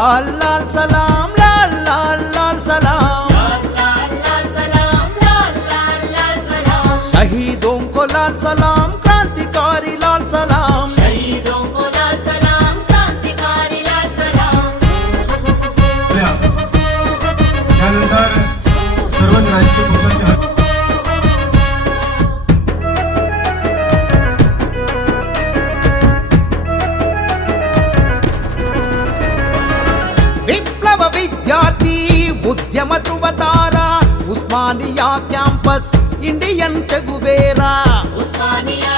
लाल लाल सलाम, लाल लाल लाल सलाम, लाल लाल लाल सलाम, लाल लाल लाल सलाम, शहीदों को लाल सलाम, क्रांतिकारी लाल सलाम, शहीदों को लाल सलाम, क्रांतिकारी लाल सलाम. त्यानंतर सर्वच राजकीय पक्षांचे विप्लव विद्यार्थी उद्यम ध्रुवतार उस्मानिया क्ಯಾಂಪಸ್ ಇಂಡಿಯನ್ ಚೆಗುವೇರಾ. उस्मानिया